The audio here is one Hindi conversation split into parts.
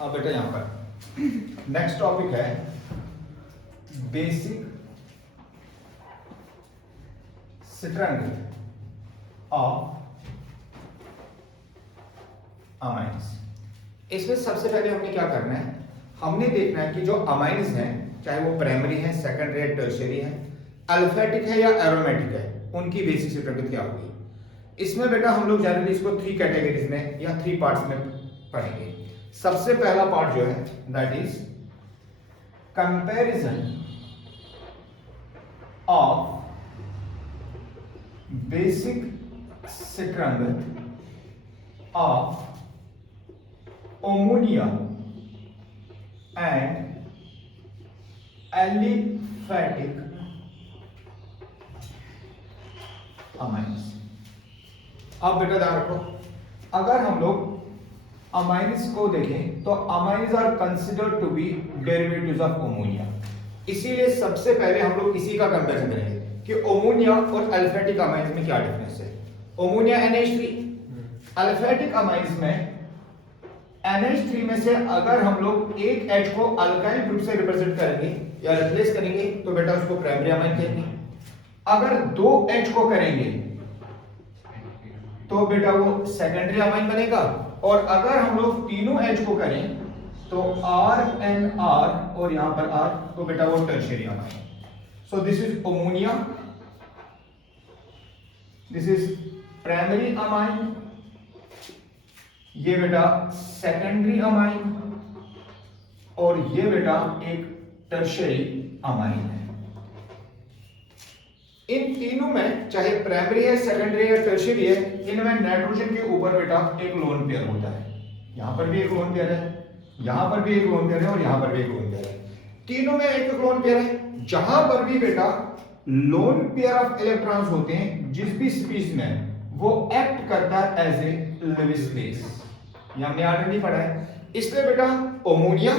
अब बेटा यहां पर नेक्स्ट टॉपिक है बेसिक स्ट्रेंथ ऑफ अमाइंस। इसमें सबसे पहले हमने क्या करना है, हमने देखना है कि जो अमाइंस हैं, चाहे वो प्राइमरी है, सेकेंडरी है, टर्शियरी है, अल्फेटिक है या एरोमेटिक है, उनकी बेसिक स्ट्रेंथ क्या होगी। इसमें बेटा हम लोग जनरली इसको 3 कैटेगरीज में या 3 पार्ट्स में पढ़ेंगे। सबसे पहला पार्ट जो है that is comparison of basic strength of ammonia and aliphatic amines. अब बेटा ध्यान रखो, अगर हम लोग अमाइंस को देखें तो amines are considered to be derivatives of ammonia. इसीलिए सबसे पहले हम लोग इसी का कंपैरिजन करेंगे कि अमोनिया और अल्फेटिक अमाइंस में क्या डिफरेंस है। अमोनिया NH3, अल्फेटिक अमाइंस में NH3 में से अगर हम लोग एक H को अल्काइल ग्रुप से रिप्रेजेंट करेंगे या रिप्लेस करेंगे तो बेटा उसको प्राइमरी अमाइन कहेंगे। अगर 2 H को करेंगे तो बेटा वो सेकेंडरी अमाइन बनेगा, और अगर हम लोग तीनों H को करें तो RNR और यहां पर R, तो बेटा वो tertiary amine. So this is ammonia, this is primary amine, ये बेटा सेकेंडरी अमाइन, और ये बेटा एक टर्शियरी अमाइन है। इन तीनों में चाहे प्राइमरी है, सेकेंडरी है, टर्शियरी है, इनमें नाइट्रोजन के ऊपर बेटा एक लोन पेयर होता है। यहां पर भी एक लोन पेयर है, यहां पर भी एक लोन पेयर है, और यहां पर भी एक लोन पेयर है। तीनों में एक लोन पेयर है। जहां पर भी बेटा लोन पेयर ऑफ इलेक्ट्रॉन्स होते हैं जिस भी स्पीशीज में, वो एक्ट करता है एज ए लेविस बेस। ये हमने ऑलरेडी पढ़ा है। इसलिए बेटा ammonia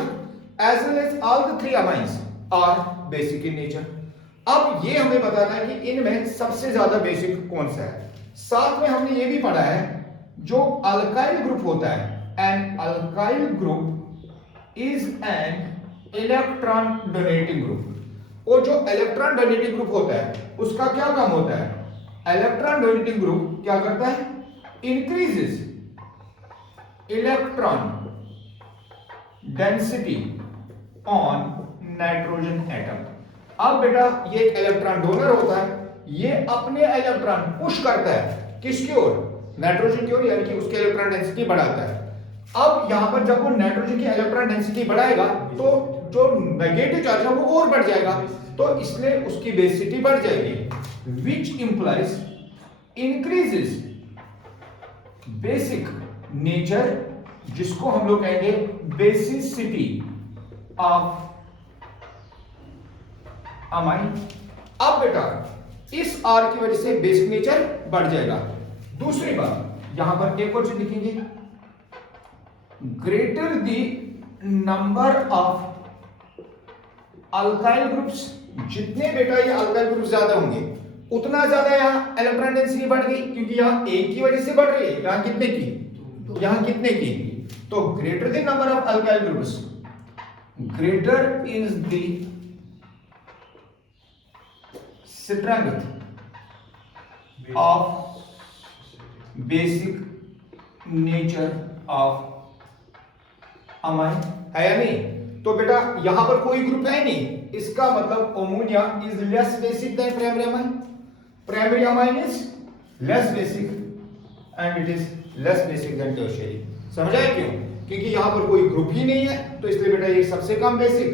as well as all the 3 amines are basic in nature. अब ये हमें बताना है कि इनमें सबसे ज्यादा बेसिक कौन सा है। साथ में हमने ये भी पढ़ा है जो अल्काइल ग्रुप होता है, an alkyl group is an electron donating group. और जो इलेक्ट्रॉन डोनेटिंग ग्रुप होता है उसका क्या काम होता है, इलेक्ट्रॉन डोनेटिंग ग्रुप क्या करता है, increases electron density on nitrogen atom. अब बेटा ये एक इलेक्ट्रॉन डोनर होता है, ये अपने इलेक्ट्रॉन पुश करता है किसकी ओर, नाइट्रोजन की ओर, यानी कि उसके इलेक्ट्रॉन डेंसिटी बढ़ाता है। अब यहां पर जब वो नाइट्रोजन की इलेक्ट्रॉन डेंसिटी बढ़ाएगा तो जो नेगेटिव चार्ज है वो और बढ़ जाएगा, तो इसलिए उसकी बेसिसिटी बढ़ जाएगी, which implies increases basic nature, जिसको हम लोग कहेंगे बेसिसिटी ऑफ अमाइन। अब बेटा इस R की वजह से बेसिक नेचर बढ़ जाएगा। दूसरी बात यहां पर एक और चीज लिखेंगे, greater the number of alkyl groups, जितने बेटा ये अल्काइल ग्रुप ज्यादा होंगे उतना ज्यादा यहां इलेक्ट्रॉन डेंसिटी बढ़ गई, क्योंकि यहां एक की वजह से बढ़ रही है, यहां कितने की, यहां कितने की, तो greater the number of alkyl groups, greater is the strength of basic nature of amine, है या नहीं। तो बेटा यहां पर कोई ग्रुप है नहीं, इसका मतलब ammonia is less basic than primary amine, primary amine is less basic and it is less basic than tertiary. समझ आया क्यों, क्योंकि यहां पर कोई ग्रुप ही नहीं है, तो इसलिए बेटा ये सबसे कम बेसिक,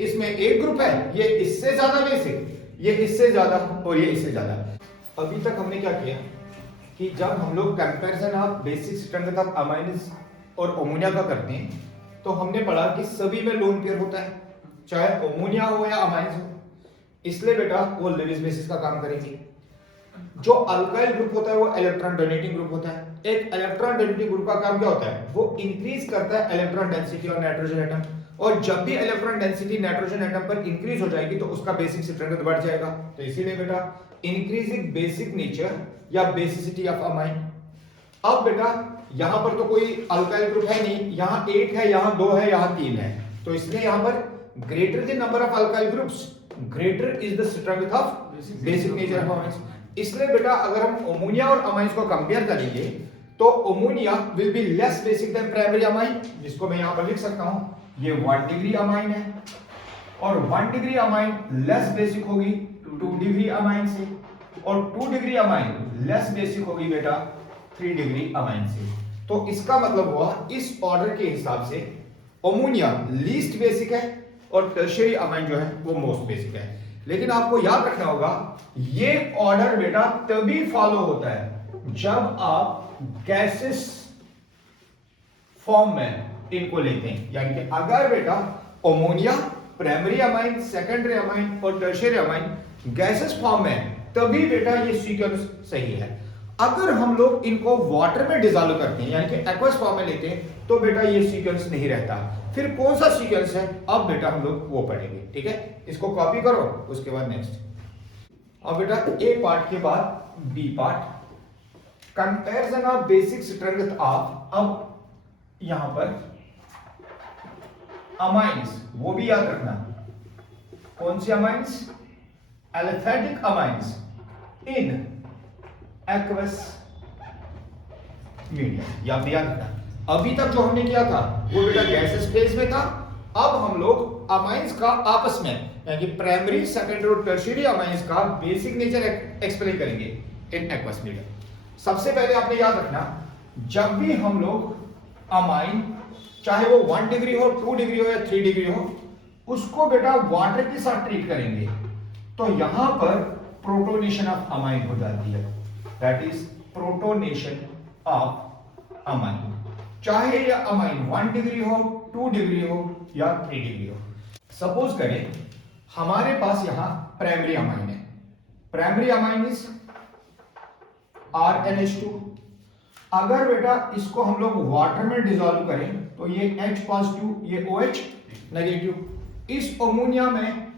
इसमें एक ग्रुप है, ये इससे ज्यादा बेसिक, ये इससे ज्यादा, और ये इससे ज्यादा। अभी तक हमने क्या किया कि जब हम लोग comparison of basic strength of amines और अमोनिया का करते हैं तो हमने पढ़ा कि सभी में लोन पेयर होता है, चाहे अमोनिया हो या अमाइंस हो, इसलिए बेटा वो लेविस बेसिस का काम करेंगे। जो अल्काइल ग्रुप होता है वो इलेक्ट्रॉन डोनेटिंग ग्रुप होता है। एक इलेक्ट्रॉन डोनेटिंग ग्रुप का काम क्या होता है, वो इंक्रीज करता है electron density on nitrogen atom, और जब भी इलेक्ट्रॉन डेंसिटी नाइट्रोजन एटम पर इंक्रीज हो जाएगी तो उसका बेसिक स्ट्रेंथ बढ़ जाएगा। तो इसीलिए बेटा इंक्रीजिंग बेसिक नेचर या बेसिसिटी ऑफ अमाइन। अब बेटा यहां पर तो कोई अल्काइल ग्रुप है नहीं, यहां 1 है, यहां 2 है, यहां 3 है, तो इसलिए यहां पर greater the number of alkyl groups greater is the strength of basic nature of amines. इसलिए बेटा अगर हम अमोनिया और अमाइंस को कंपेयर करेंगे तो ammonia will be less basic than primary amine, जिसको मैं यहां पर लिख सकता हूं ये 1 डिग्री अमाइन है, और 1 डिग्री अमाइन लेस बेसिक होगी 2 डिग्री अमाइन से, और 2 डिग्री अमाइन लेस बेसिक होगी बेटा 3 डिग्री अमाइन से। तो इसका मतलब हुआ इस ऑर्डर के हिसाब से अमोनिया लीस्ट बेसिक है और टर्शियरी अमाइन जो है वो मोस्ट बेसिक है। लेकिन आपको याद रखना होगा ये ऑर्डर बेटा तभी फॉलो होता है जब आप गैसेस फॉर्म में इनको लेते हैं, यानी कि अगर बेटा ammonia, primary amine, secondary amine और टर्शियरी अमाइन गैसेस फॉर्म में, तभी बेटा ये सीक्वेंस सही है। अगर हम लोग इनको वाटर में डिसॉल्व करते हैं यानी कि एक्वस फॉर्म में लेते हैं तो बेटा ये सीक्वेंस नहीं रहता। फिर कौन सा सीक्वेंस है अब बेटा हम लोग वो पढ़ेंगे, ठीक है। इसको कॉपी करो, उसके बाद नेक्स्ट। अब बेटा ए पार्ट के बाद B part, comparison of basic strength of, अब यहां पर अमाइंस वो भी याद रखना, कौन सी amines, aliphatic amines in aqueous medium, याद रखना। अभी तक जो हमने किया था वो बेटा गैसेस फेज में था, अब हम लोग अमाइंस का आपस में यानी कि प्राइमरी, सेकेंडरी और टर्शियरी अमाइंस का बेसिक नेचर एक्सप्लेन करेंगे इन एक्वस मीडियम। सबसे पहले आपने याद रखना जब भी हम लोग अमाइन चाहे वो 1 डिग्री हो, 2 डिग्री हो या 3 डिग्री हो, उसको बेटा वाटर के साथ ट्रीट करेंगे तो यहां पर प्रोटोनेशन ऑफ अमाइन हो जाती है, that is protonation of amine. चाहे ये अमाइन 1 डिग्री हो, 2 डिग्री हो या 3 डिग्री हो। सपोज करें हमारे पास यहां प्राइमरी अमाइन है, प्राइमरी अमाइन इज RNH2। अगर बेटा इसको हम लोग वाटर में डिसॉल्व करें तो ये H पॉजिटिव, ये OH नेगेटिव। इस अमोनिया में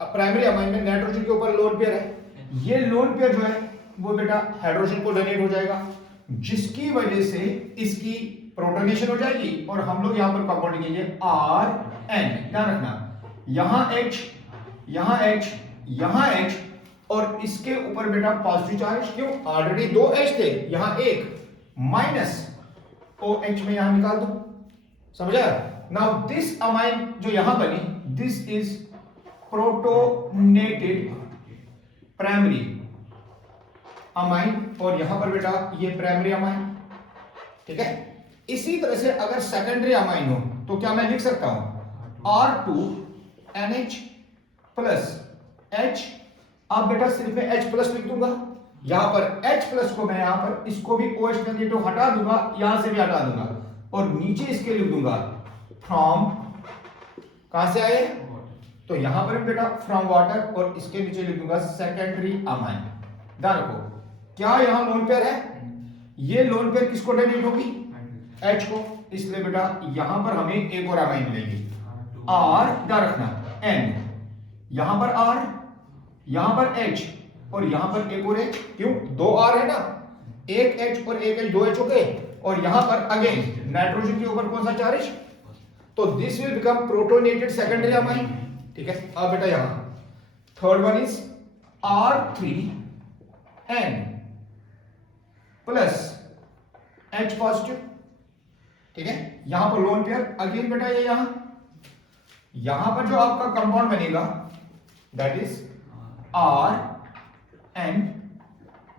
प्राइमरी अमाइन में नाइट्रोजन के ऊपर लोन पेयर है, ये लोन पेयर जो है वो बेटा हाइड्रोजन को डोनेट हो जाएगा, जिसकी वजह से इसकी प्रोटोनेशन हो जाएगी और हम लोग यहां पर कंपाउंड कीजिए RN। ध्यान रखना यहां H, यहां H, यहां H और इसके ऊपर बेटा पॉजिटिव चार्ज, क्यों, ऑलरेडी 2 H थे, यहां 1 माइनस OH में यहां निकाल दो, समझा। नाउ दिस अमाइन जो यहां बनी, this is protonated primary amine और यहां पर बेटा ये प्राइमरी अमाइन, ठीक है। इसी तरह से अगर सेकेंडरी अमाइन हो तो क्या मैं लिख सकता हूं R2NH प्लस H। अब बेटा सिर्फ मैं H प्लस लिख दूंगा, यहां पर H प्लस को मैं यहां पर इसको भी OH नेगेटिव हटा दूंगा, यहां से भी हटा दूंगा और नीचे इसके लिख दूंगा फ्रॉम, कहां से आए, तो यहां पर बेटा फ्रॉम वाटर और इसके नीचे लिख दूंगा सेकेंडरी अमाइन। ध्यान रखो क्या यहां लोन पेयर है, ये लोन पेयर किसको डोनेट होगी, H को, इसलिए बेटा यहां पर हमें एक और अमाइन मिलेगी R। ध्यान रखना N, यहां पर R, यहां पर H और यहां पर एक और H, क्यों, 2 R है ना, एक H और एक H, 2 H हो गए और यहां पर अगेन नाइट्रोजन के ऊपर कौन सा चार्ज, तो this will become protonated secondary amine, ठीक है। अब बेटा यहां third one is R3N plus H positive, ठीक है। यहां पर लोन पेयर अगेन बेटा ये यहां पर जो आपका कंपाउंड बनेगा दैट इज RN,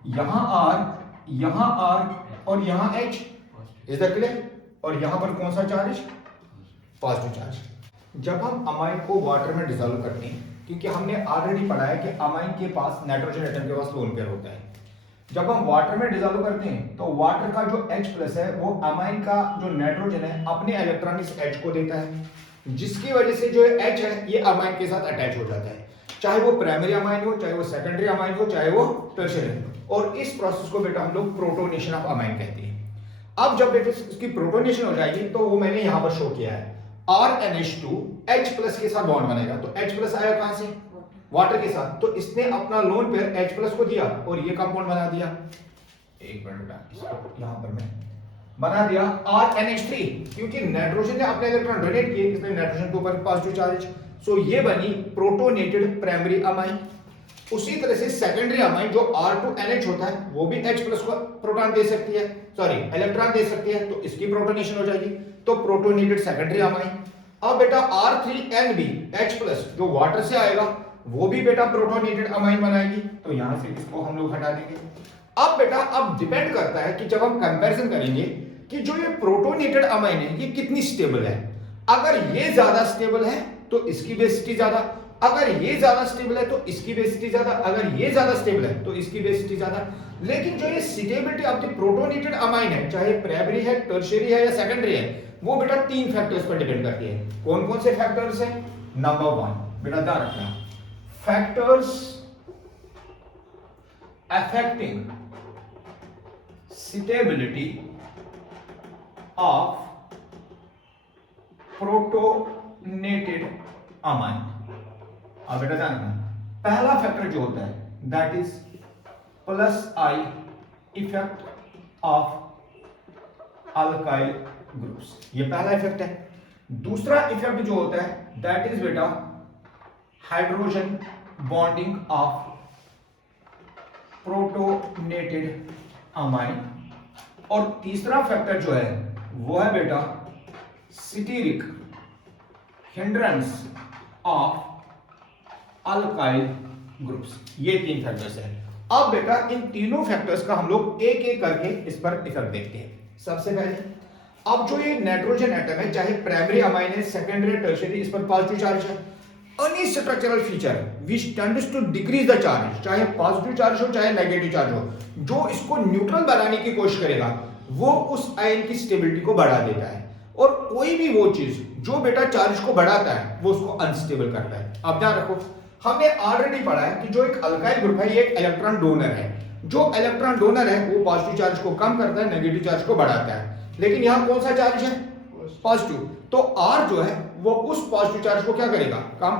यहां R, यहां R और यहां H, इज दैट क्लियर। और यहां पर कौन सा चार्ज, पॉजिटिव चार्ज। जब हम अमाइन को वाटर में डिसॉल्व करते हैं, क्योंकि हमने ऑलरेडी पढ़ा है कि अमाइन के पास नाइट्रोजन एटम के पास लोन पेयर होता है, जब हम वाटर में डिसॉल्व करते हैं तो वाटर का जो H प्लस है वो अमाइन का जो नाइट्रोजन है अपने इलेक्ट्रॉन इस H को देता है, जिसकी वजह से जो H है ये अमाइन के साथ अटैच हो जाता है, चाहे वो प्राइमरी अमाइन हो, चाहे वो सेकेंडरी अमाइन हो, चाहे वो टर्शियरी हो। और इस प्रोसेस को बेटा हम लोग प्रोटोनेशन ऑफ अमाइन कहते हैं। अब जब बेटा इसकी प्रोटोनेशन हो जाएगी तो वो मैंने यहां पर शो किया है, RNH2 H प्लस के साथ बॉन्ड बनेगा, तो H प्लस आया कहां से, वाटर के साथ, तो इसने अपना लोन पेयर H प्लस को दिया और ये कंपाउंड बना दिया। एक मिनट बेटा इसको यहां पर मैं बना दिया RNH3, क्योंकि नाइट्रोजन ने अपने इलेक्ट्रॉन डोनेट किए इसलिए नाइट्रोजन के ऊपर पॉजिटिव चार्ज, सो ये बनी प्रोटोनेटेड प्राइमरी अमाइन। उसी तरह से सेकेंडरी अमाइन जो R2NH होता है वो भी H प्लस को प्रोटॉन दे सकती है, सॉरी इलेक्ट्रॉन दे सकती है, तो इसकी प्रोटोनेशन हो जाएगी, तो प्रोटोनेटेड सेकेंडरी अमाइन। अब बेटा R3NB H प्लस जो वाटर से आएगा वो भी बेटा प्रोटोनेटेड अमाइन बनाएगी, तो यहां से इसको हम लोग हटा देंगे। अब बेटा अब डिपेंड करता है कि जब हम कंपैरिजन करेंगे कि जो ये प्रोटोनेटेड अमाइन है ये कितनी स्टेबल है। अगर ये ज्यादा स्टेबल है तो इसकी बेसिसिटी ज्यादा, अगर ये ज्यादा स्टेबल है तो इसकी बेसिसिटी ज्यादा, अगर ये ज्यादा स्टेबल है तो इसकी बेसिसिटी ज्यादा। लेकिन जो ये stability of the protonated amine है, चाहे प्राइमरी है, टर्शियरी है या सेकेंडरी है, वो बेटा 3 फैक्टर्स पर डिपेंड करती है। कौन कौन से फैक्टर्स हैं? नंबर 1 बेटा ध्यान रखना, factors affecting stability of protonated amine. अब बेटा ध्यान रखना, पहला फैक्टर जो होता है that is plus I effect of alkyl groups, ये पहला इफेक्ट है। दूसरा इफेक्ट जो होता है दैट इज बेटा hydrogen bonding of protonated amine. और तीसरा फैक्टर जो है वो है बेटा steric hindrance of alkyl groups. ये 3 फैक्टर्स है। अब बेटा इन तीनों फैक्टर्स का हम लोग एक एक करके इस पर इफेक्ट देखते हैं। सबसे पहले अब जो ये नाइट्रोजन एटम है, चाहे प्राइमरी अमाइन है, सेकेंडरी, टर्शियरी, इस पर पॉजिटिव चार्ज है। Any structural feature which tends to decrease the charge, चाहे पॉजिटिव चार्ज हो चाहे नेगेटिव चार्ज हो, जो इसको न्यूट्रल बनाने की कोशिश करेगा वो उस आयन की स्टेबिलिटी को बढ़ा देता है। और कोई भी वो चीज जो बेटा चार्ज को बढ़ाता है वो उसको अनस्टेबल करता है। अब ध्यान रखो, हमने ऑलरेडी पढ़ा है कि जो एक अल्काइल ग्रुप है ये एक इलेक्ट्रॉन डोनर है। जो इलेक्ट्रॉन डोनर है वो पॉजिटिव चार्ज को कम करता है, नेगेटिव चार्ज को बढ़ाता है। लेकिन यहां कौन सा चार्ज है? पॉजिटिव, तो R जो है वो उस पॉजिटिव चार्ज को क्या करेगा? कम।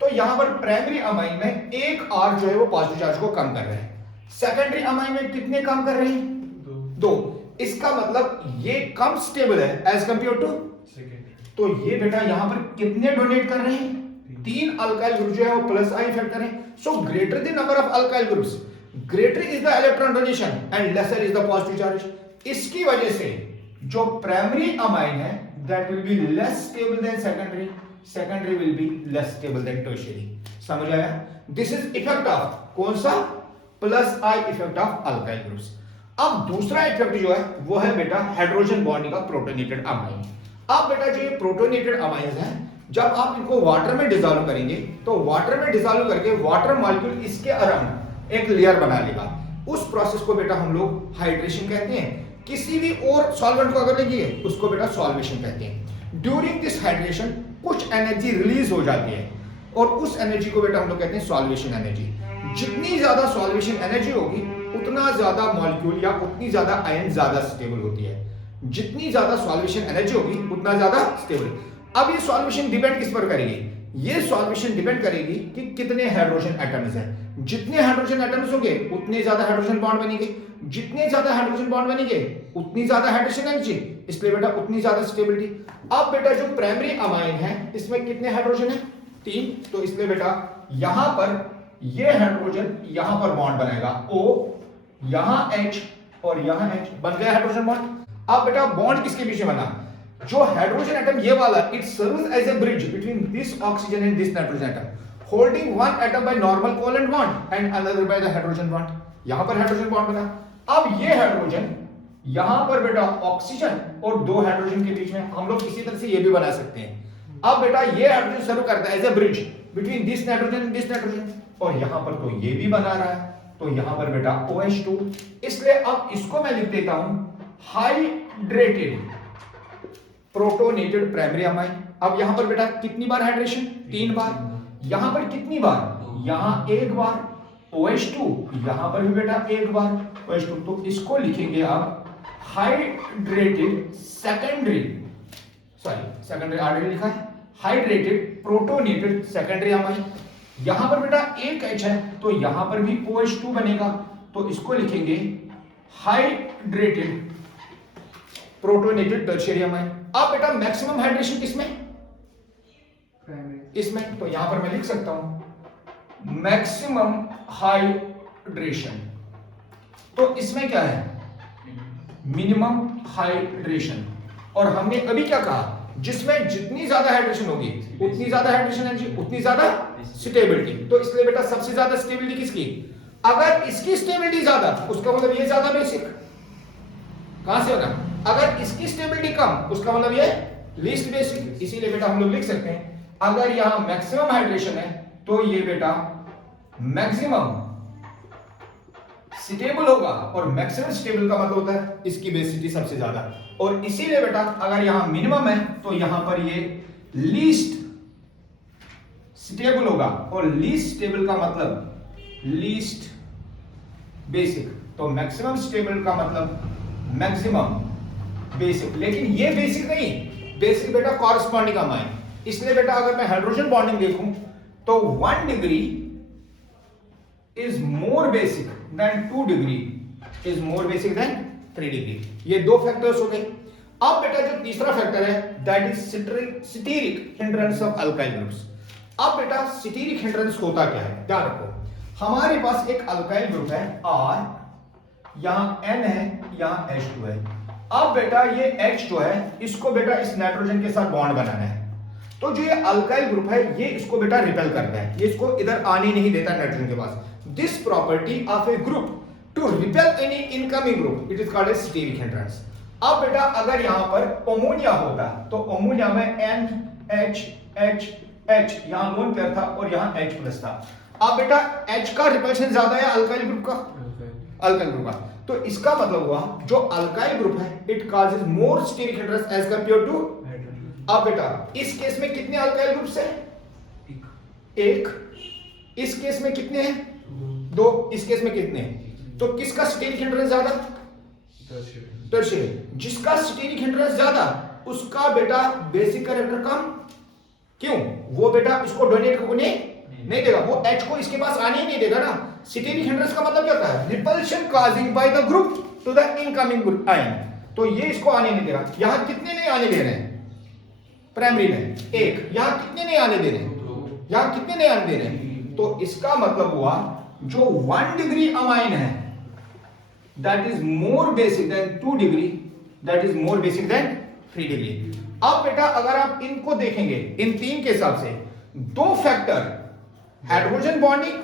तो यहां पर प्राइमरी अमाइन में एक R जो है वो पॉजिटिव चार्ज को कम कर रहे हैं। सेकेंडरी अमाइन में कितने कम कर रहे हैं? 2। इसका मतलब ये कम स्टेबल है एज कंपेयर टू सेकेंडरी। तो ये बेटा यहां पर कितने डोनेट कर रहे हैं? 3 अल्काइल ग्रुप जो है वो प्लस आई इफेक्ट कर रहे हैं। So greater the number of alkyl groups, greater is the electron donation and lesser is the positive charge. इसकी वजह से जो प्राइमरी अमाइन है that will be less stable than secondary, secondary will be less stable than tertiary। समझ आया? This is effect of कौन सा? Plus I effect of alkyl groups. अब दूसरा इफेक्ट जो है वो है बेटा hydrogen bonding of protonated amine. अब बेटा जो ये प्रोटोनेटेड अमाइंस हैं, जब आप इनको वाटर में डिसॉल्व करेंगे तो वाटर में डिसॉल्व करके वाटर मॉलिक्यूल इसके अराउंड एक लेयर बना लेगा। उस प्रोसेस को बेटा हम लोग हाइड्रेशन कहते हैं। किसी भी और सॉल्वेंट को अगर लेंगे उसको बेटा सॉल्वेशन कहते हैं। ड्यूरिंग दिस हाइड्रेशन कुछ एनर्जी रिलीज हो जाती है और उस एनर्जी को बेटा हम लोग कहते हैं सॉल्वेशन एनर्जी। जितनी ज्यादा सॉल्वेशन एनर्जी होगी उतना ज्यादा मॉलिक्यूल या उतनी ज्यादा आयन ज्यादा स्टेबल होती है। जितनी ज्यादा सॉल्वेशन एनर्जी होगी उतना ज्यादा स्टेबल। अब ये सॉल्वेशन डिपेंड किस पर करेगी? ये सॉल्वेशन डिपेंड करेगी कि कितने हाइड्रोजन एटम्स हैं। जितने हाइड्रोजन एटम्स होंगे उतने ज्यादा हाइड्रोजन बॉन्ड बनेंगे, जितने ज्यादा हाइड्रोजन बॉन्ड बनेंगे उतनी ज्यादा हाइड्रोजन एनर्जी, इसलिए बेटा उतनी ज्यादा स्टेबिलिटी। अब बेटा जो प्राइमरी अमाइन है इसमें कितने हाइड्रोजन है? 3। तो इसलिए बेटा यहां पर ये हाइड्रोजन यहां पर बॉन्ड बनाएगा O, यहां H और यहां H, बन गया हाइड्रोजन बॉन्ड। अब बेटा बॉन्ड किसके बीच में बना? जो हाइड्रोजन एटम ये वाला, it serves as a bridge between this oxygen and this nitrogen atom, holding one atom by normal covalent bond and another by the hydrogen bond. यहां पर हाइड्रोजन बॉन्ड बना। अब ये हाइड्रोजन यहां पर बेटा ऑक्सीजन और 2 हाइड्रोजन के बीच में, हम लोग इसी तरह से ये भी बना सकते हैं। अब बेटा ये हाइड्रोजन सर्व करता है as a bridge between this nitrogen and this nitrogen, और यहां पर तो ये भी बना रहा है, तो यहां पर बेटा OH2। इसलिए अब इसको मैं लिख देता हूं हाइड्रेटेड प्रोटोनेटेड प्राइमरी अमाइन। अब यहां पर बेटा कितनी बार हाइड्रेशन? 3 बार। यहां पर कितनी बार? यहां 1 बार। OH2 यहां पर भी बेटा 1 बार OH2। तो इसको लिखेंगे आप hydrated secondary, sorry secondary already लिखा है, हाइड्रेटेड प्रोटोनेटेड सेकेंडरी अमाइन। यहां पर बेटा एक H है तो यहां पर भी OH2 बनेगा, तो इसको लिखेंगे हाइड्रेटेड प्रोटोनेटेड टर्शियरी अमाइन। अब बेटा मैक्सिमम हाइड्रेशन किसमें? इसमें। तो यहां पर मैं लिख सकता हूं मैक्सिमम हाइड्रेशन। तो इसमें क्या है? Minimum hydration. और हमने अभी क्या कहा? जिसमें जितनी ज्यादा हाइड्रेशन होगी उतनी ज्यादा हाइड्रेशन एनर्जी, उतनी ज्यादा स्टेबिलिटी। तो इसलिए बेटा सबसे ज्यादा स्टेबिलिटी किसकी? अगर इसकी स्टेबिलिटी ज्यादा, उसका मतलब ये ज्यादा बेसिक। कहां से होगा? अगर इसकी स्टेबिलिटी कम, उसका मतलब ये लीस्ट बेसिक। इसीलिए बेटा हम लोग लिख सकते हैं अगर यहां मैक्सिमम हाइड्रेशन है तो ये बेटा मैक्सिमम स्टेबल होगा। और मैक्सिमम स्टेबल का मतलब होता है इसकी बेसिसिटी सबसे ज्यादा। और इसीलिए बेटा अगर यहां मिनिमम है तो यहां पर ये लीस्ट स्टेबल होगा। और लीस्ट स्टेबल का मतलब लीस्ट बेसिक। तो मैक्सिमम स्टेबल का मतलब मैक्सिमम बेसिक। लेकिन ये बेसिक नहीं, बेसिक बेटा कॉरस्पॉन्डिंग अमाइन। इसलिए बेटा अगर मैं हाइड्रोजन बॉन्डिंग देखूं तो 1 degree is more basic than 2 degree is more basic than 3 degree। ये दो फैक्टर्स हो गए। अब बेटा जो तीसरा फैक्टर है that is steric hindrance of alkyl groups. अब बेटा स्टीरिक हिंड्रेंस होता क्या है? ध्यान रखो हमारे पास एक अल्काइल ग्रुप है R, यहां N है, यहां H2 है। अब बेटा ये H जो है इसको बेटा इस नाइट्रोजन के साथ बॉन्ड बनाना है। तो जो ये अल्काइल ग्रुप है ये इसको बेटा रिपेल करता है, ये इसको इधर आने नहीं देता नाइट्रोजन के पास। This property of a group to repel any incoming group it is called as steric hindrance. अब बेटा अगर यहां पर अमोनिया होता तो अमोनिया में NH यहां लोन पेयर था और यहां H प्लस था। अब बेटा H का रिपल्शन ज्यादा है अल्काइल ग्रुप का, अल्काइल ग्रुप का। तो इसका मतलब हुआ जो अल्काइल ग्रुप है it causes more steric hindrance as compared to. अब बेटा इस केस में कितने अल्काइल ग्रुप्स हैं? एक। इस केस में कितने हैं? दो। इस केस में कितने हैं? तो किसका स्टीरिक हिंड्रेंस ज्यादा? टर्शियरी। जिसका स्टीरिक हिंड्रेंस ज्यादा उसका बेटा बेसिक कैरेक्टर कम। क्यों? वो बेटा इसको डोनेट को नहीं देगा, वो H को इसके पास आने ही नहीं देगा ना। स्टीरिक हिंड्रेंस का मतलब क्या होता है? Repulsion causing by the group to the incoming group ion. तो ये इसको आने नहीं देगा। यहां कितने नहीं आने दे रहे हैं? प्राइमरी में एक। यहां कितने नहीं आने दे रहे हैं? यहां कितने नहीं आने दे रहे हैं? तो इसका मतलब हुआ जो 1 डिग्री अमाइन है that is more basic than 2 degree, that is more basic than 3 degree. अब बेटा अगर आप इनको देखेंगे इन तीन के हिसाब से, दो फैक्टर हाइड्रोजन बॉन्डिंग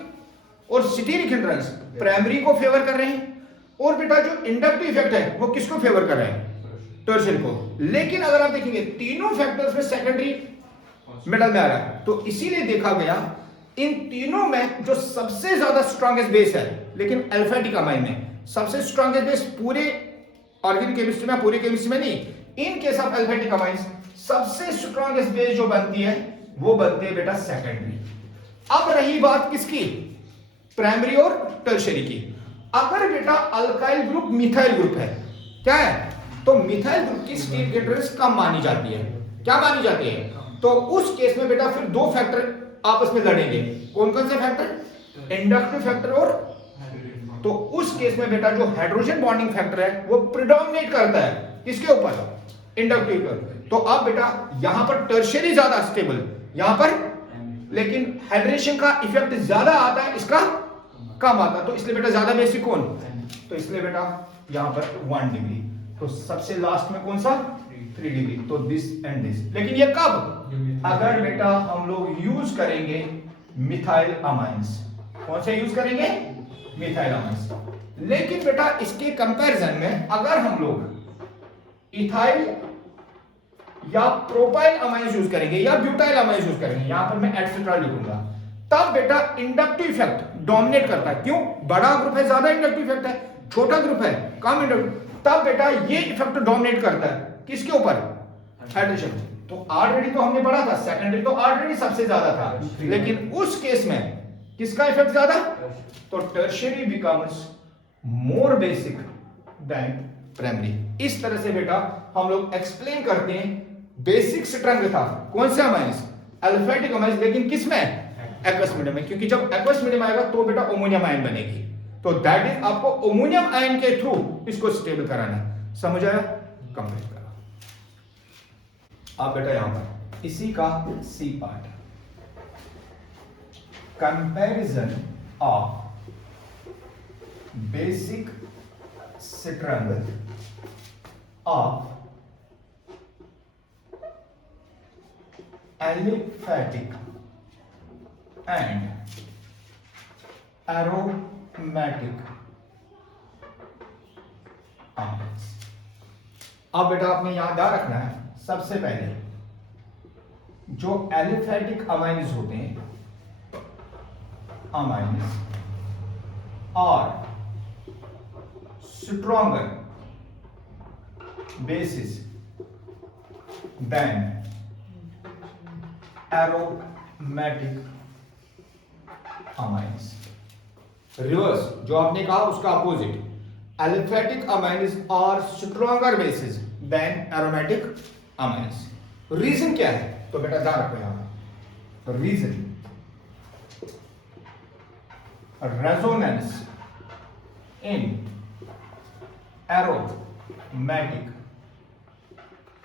और स्टीरिक हिंड्रेंस प्राइमरी को फेवर कर रहे हैं, और बेटा जो इंडक्टिव इफेक्ट है वो किसको फेवर कर रहे हैं? टर्शियरी को। लेकिन अगर आप देखेंगे तीनों फैक्टर्स में सेकेंडरी मिडल में आ रहा है। तो इसीलिए देखा गया इन तीनों में जो सबसे ज्यादा स्ट्रॉन्गेस्ट बेस है, लेकिन अल्फेटिक अमाइन में सबसे स्ट्रॉन्गेस्ट बेस पूरे ऑर्गेनिक केमिस्ट्री में, पूरे केमिस्ट्री में नहीं, इन केस ऑफ अल्फेटिक अमाइंस सबसे स्ट्रॉन्गेस्ट बेस जो बनती है वो बनती है बेटा सेकेंडरी। अब रही बात किसकी? प्राइमरी और टर्शियरी की। अगर बेटा अल्काइल ग्रुप मिथाइल ग्रुप है, क्या है? तो मिथाइल ग्रुप की स्टीरिक हिंड्रेंस कम मानी जाती है। क्या मानी जाती है? तो उस केस में बेटा फिर दो फैक्टर आपस में लड़ेंगे। कौन कौन से फैक्टर? इंडक्टिव फैक्टर और। तो उस केस में बेटा जो हाइड्रोजन बॉन्डिंग फैक्टर है वो प्रिडोमिनेट करता है किसके ऊपर? इंडक्टिव पर। तो अब बेटा यहां पर टर्शियरी ज्यादा स्टेबल, यहां पर लेकिन हाइड्रेशन का इफेक्ट ज्यादा आता है, इसका कम आता। तो इसलिए बेटा ज्यादा बेसिक कौन? तो इसलिए बेटा यहां पर 1 डिग्री। तो सबसे लास्ट में कौन सा? 3 डिग्री। तो दिस एंड दिस। लेकिन ये कब? अगर बेटा हम लोग यूज करेंगे मिथाइल अमाइंस। कौन से यूज करेंगे? Methyl amines. लेकिन बेटा इसके कंपैरिजन में अगर हम लोग इथाइल या प्रोपाइल अमाइंस यूज करेंगे या ब्यूटाइल अमाइंस यूज करेंगे, यहां पर मैं एटसेट्रा लिखूंगा, तब बेटा इंडक्टिव इफेक्ट डोमिनेट करता है। क्यों? बड़ा ग्रुप है ज्यादा इंडक्टिव इफेक्ट है, छोटा ग्रुप है कम इंडक्टिव। तब बेटा ये इफेक्ट डोमिनेट करता है किसके ऊपर? हाइड्रेशन। तो ऑलरेडी तो हमने पढ़ा था सेकेंडरी तो ऑलरेडी सबसे ज्यादा था, लेकिन उस केस में किसका इफेक्ट ज्यादा? तो tertiary becomes more basic than primary. इस तरह से बेटा हम लोग एक्सप्लेन करते हैं बेसिक स्ट्रेंथ था कौन से अमाइंस? अल्फेटिक अमाइंस। लेकिन किस में? एक्वस मीडियम में। क्योंकि जब एक्वस मीडियम आएगा तो बेटा अमोनियम आयन बनेगी। तो दैट इज आपको अमोनियम आयन के थ्रू इसको स्टेबल कराना है। समझ आया? कंपेयर करा। अब बेटा यहां पर इसी का C part, comparison of basic structure of aliphatic and aromatic amines. अब बेटा आपने यहां ध्यान रखना है, सबसे पहले जो एलिफेटिक अमाइंस होते हैं, अमाइंस और stronger bases than aromatic amines. Reverse जो आपने कहा उसका अपोजिट, एलिफेटिक अमाइंस और stronger bases than aromatic amines. Reason क्या है? तो बेटा ध्यान रखो यहां पर, reason resonance in aromatic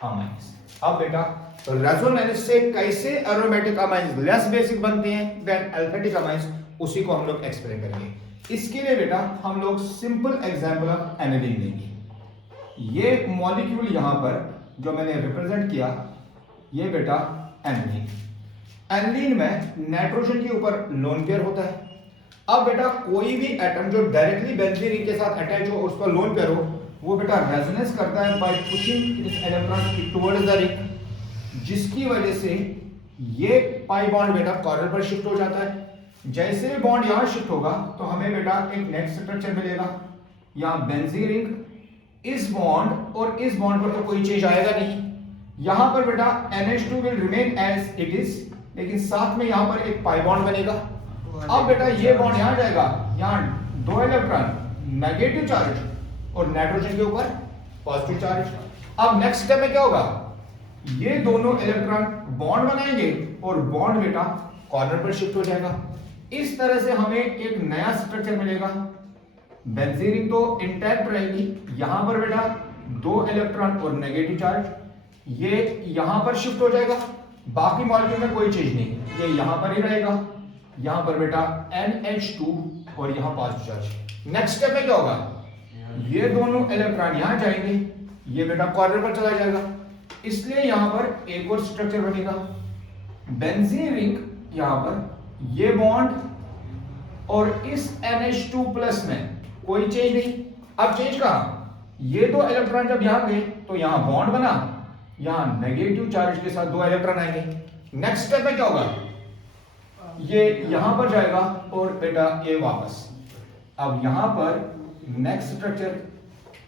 amines. अब बेटा रेजोनेंस से कैसे एरोमेटिक अमाइंस लेस बेसिक बनते हैं देन एल्फेटिक अमाइंस, उसी को हम लोग एक्सप्लेन करेंगे। इसके लिए बेटा हम लोग सिंपल एग्जांपल ऑफ एनिलीन लेंगे। ये मॉलिक्यूल यहां पर जो मैंने रिप्रेजेंट किया, ये बेटा एनिलीन। एनिलीन में नाइट्रोजन के ऊपर लोन पेयर होता है। अब बेटा कोई भी एटम जो डायरेक्टली बेंजीन रिंग के साथ अटैच हो, उस पर लोन पेयर हो, वो बेटा रेजोनेंस करता है bye pushing it's electron towards the ring, जिसकी वजह से ये पाई बॉन्ड बेटा कॉर्नर पर शिफ्ट हो जाता है। जैसे ही बॉन्ड यहां शिफ्ट होगा तो हमें बेटा एक नेक्स्ट स्ट्रक्चर मिलेगा, यहां बेंजीन रिंग। इस बॉन्ड और इस बॉन्ड पर तो कोई चेंज आएगा नहीं। यहां पर बेटा NH2 will remain as it is, लेकिन साथ में यहां पर एक पाई बॉन्ड बनेगा। अब बेटा ये बॉन्ड यहां जाएगा, यहां 2 इलेक्ट्रॉन नेगेटिव चार्ज और नाइट्रोजन के ऊपर पॉजिटिव चार्ज। अब नेक्स्ट स्टेप में क्या होगा, ये दोनों इलेक्ट्रॉन बॉन्ड बनाएंगे और बॉन्ड बेटा कॉर्नर पर शिफ्ट हो जाएगा। इस तरह से हमें एक नया स्ट्रक्चर मिलेगा। बेंजीन रिंग तो इंटैक्ट रहेगी, यहां पर बेटा 2 इलेक्ट्रॉन और नेगेटिव चार्ज, ये यहां पर शिफ्ट हो जाएगा। बाकी मॉलिक्यूल में कोई चीज नहीं, ये यहां पर ही रहेगा। यहां पर बेटा NH2 और यहां पॉजिटिव चार्ज। नेक्स्ट स्टेप में क्या होगा, ये दोनों इलेक्ट्रॉन यहां जाएंगे, ये बेटा कॉर्नर पर चला जाएगा, इसलिए यहां पर एक और स्ट्रक्चर बनेगा। बेंजीन रिंग यहां पर ये बॉन्ड और इस NH2 प्लस में कोई चेंज नहीं। अब चेंज कहां, ये 2 इलेक्ट्रॉन जब यहां गए तो यहां बॉन्ड बना, यहां नेगेटिव चार्ज के साथ 2 इलेक्ट्रॉन आएंगे। नेक्स्ट स्टेप में क्या होगा, ये यहां पर जाएगा और बेटा ये वापस। अब यहां पर नेक्स्ट स्ट्रक्चर,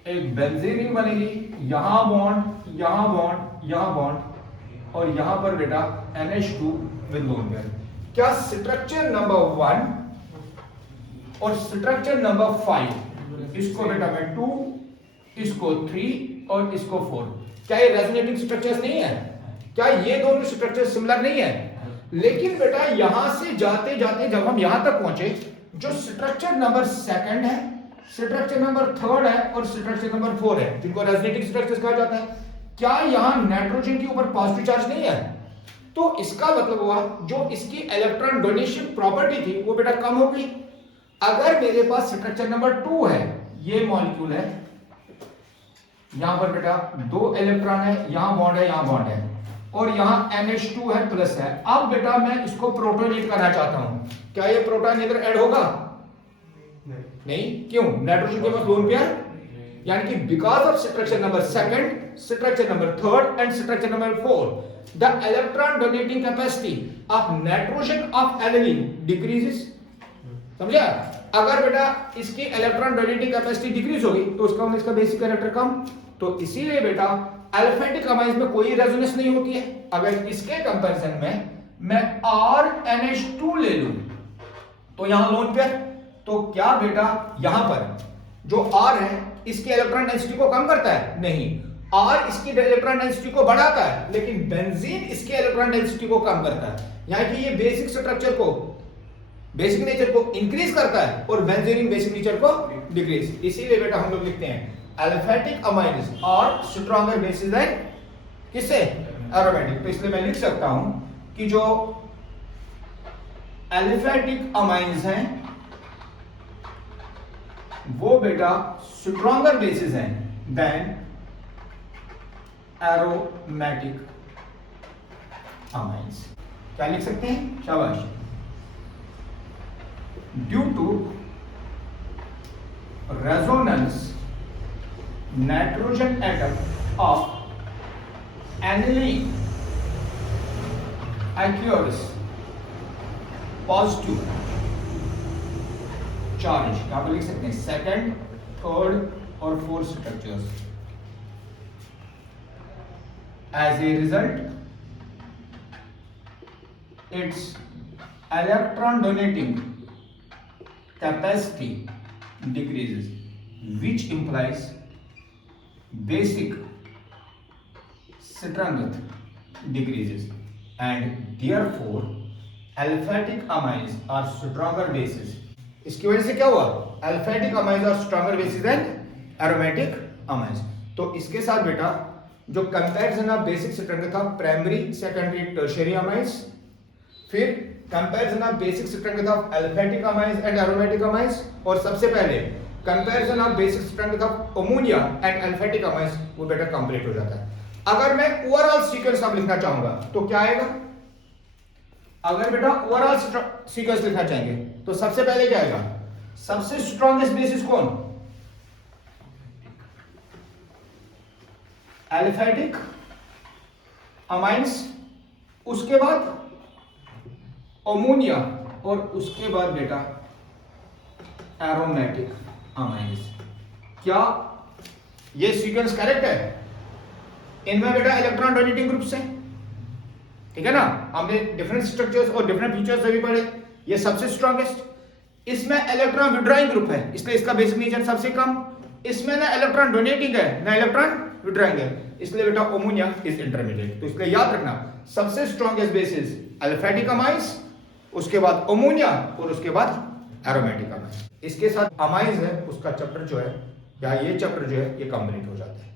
एक बेंजीन रिंग बनेगी, यहां बॉन्ड, यहां बॉन्ड, यहां बॉन्ड और यहां पर बेटा NH2 विद लोन पेयर। क्या स्ट्रक्चर नंबर 1 और स्ट्रक्चर नंबर 5, इसको बेटा मैं 2, इसको 3 और इसको 4, क्या ये रेजोनेटिंग स्ट्रक्चर्स नहीं है? क्या ये दोनों स्ट्रक्चर सिमिलर नहीं है? लेकिन बेटा यहां से जाते जाते जब हम यहां तक पहुंचे, जो स्ट्रक्चर नंबर 2 है, स्ट्रक्चर नंबर 3 है और स्ट्रक्चर नंबर 4 है, जिनको रेजोनेटिंग स्ट्रक्चर्स कहा जाता है, क्या यहां नाइट्रोजन के ऊपर पॉजिटिव चार्ज नहीं है? तो इसका मतलब हुआ जो इसकी इलेक्ट्रॉन डोनेशन प्रॉपर्टी थी वो बेटा कम हो गई। अगर मेरे पास स्ट्रक्चर नंबर 2 है, ये मॉलिक्यूल है, यहां पर बेटा 2 इलेक्ट्रॉन है, यहां बॉन्ड है, यहां बॉन्ड है और यहां NH2 है प्लस है। अब बेटा मैं इसको प्रोटोनेट करना चाहता हूं, क्या ये प्रोटॉन इधर ऐड होगा? नहीं। क्यों? नाइट्रोजन के पास लोन पेयर, यानी कि because of structure number 2, structure number 3 and structure number 4, the electron donating capacity of nitrogen of aniline decreases। समझा? अगर बेटा इसकी इलेक्ट्रॉन डोनेटिंग कैपेसिटी डिक्रीज होगी तो उसका मतलब इसका बेसिक कैरेक्टर कम, तो इसीलिए बेटा अल्फेटिक अमाइंस में कोई रेजोनेंस नहीं होती है। अगर इसके कंपैरिजन में मैं RNH2 ले लूं तो यहां लोन पेयर, तो क्या बेटा यहां पर जो R है इसकी इलेक्ट्रॉन डेंसिटी को कम करता है? नहीं। R इसकी इलेक्ट्रॉन डेंसिटी को बढ़ाता है, लेकिन बेंजीन इसके इलेक्ट्रॉन डेंसिटी को कम करता है। यानी कि ये बेसिक स्ट्रक्चर को, बेसिक नेचर को इंक्रीज करता है और बेंजीन बेसिक नेचर को डिक्रीज। इसीलिए बेटा हम लोग लिखते हैं एलिफेटिक अमाइन्स और स्ट्रॉन्गर बेसिस देन किससे? एरोमेटिक। तो इसलिए मैं लिख सकता हूं कि जो एलिफेटिक अमाइन्स हैं वो बेटा स्ट्रॉन्गर बेसिस हैं देन एरोमेटिक अमाइन्स। क्या लिख सकते हैं? शाबाश। Due to resonance nitrogen atom of aniline aqueous positive charge, यहां पर लिख सकते हैं सेकंड, थर्ड और fourth structures. As a result its electron donating capacity decreases, which implies basic strength decreases, and therefore aliphatic amines are stronger bases. इसकी वजह से क्या हुआ? aliphatic amines are stronger bases than aromatic amines। तो इसके साथ बेटा जो कंपैरिजन ऑफ बेसिक स्ट्रेंथ था प्राइमरी, सेकेंडरी, टर्शियरी अमाइंस, फिर comparison of basic strength of एल्फेटिक amines and aromatic amines, और सबसे पहले comparison of basic strength of ammonia and एल्फेटिक amines, वो बेटा कंप्लीट हो जाता है। अगर मैं ओवरऑल सीक्वेंस अब लिखना चाहूंगा तो क्या आएगा? अगर बेटा ओवरऑल सीक्वेंस लिखना चाहेंगे तो सबसे पहले क्या आएगा? सबसे स्ट्रॉन्गेस्ट बेसिस कौन? एल्फेटिक अमाइंस, उसके बाद अमोनिया, और उसके बाद बेटा एरोमेटिक अमाइंस। क्या ये सीक्वेंस करेक्ट है? इनमें बेटा इलेक्ट्रॉन डोनेटिंग ग्रुप्स हैं, ठीक है ना? हमने डिफरेंट स्ट्रक्चर्स और डिफरेंट फीचर्स अभी पढ़े। ये सबसे स्ट्रॉन्गेस्ट, इसमें इलेक्ट्रॉन विड्रॉइंग ग्रुप है इसलिए इसका बेसिक नेचर सबसे कम, इसमें ना इलेक्ट्रॉन डोनेटिंग है ना इलेक्ट्रॉन विड्रॉइंग है, इसलिए बेटा अमोनिया इज इंटरमीडिएट। तो इसलिए याद रखना सबसे स्ट्रॉन्गेस्ट बेसिस एल्फेटिक अमाइंस, उसके बाद अमोनिया और उसके बाद एरोमेटिक अमाइंस। इसके साथ अमाइंस है उसका चैप्टर जो है या ये चैप्टर जो है ये कंप्लीट हो जाता है।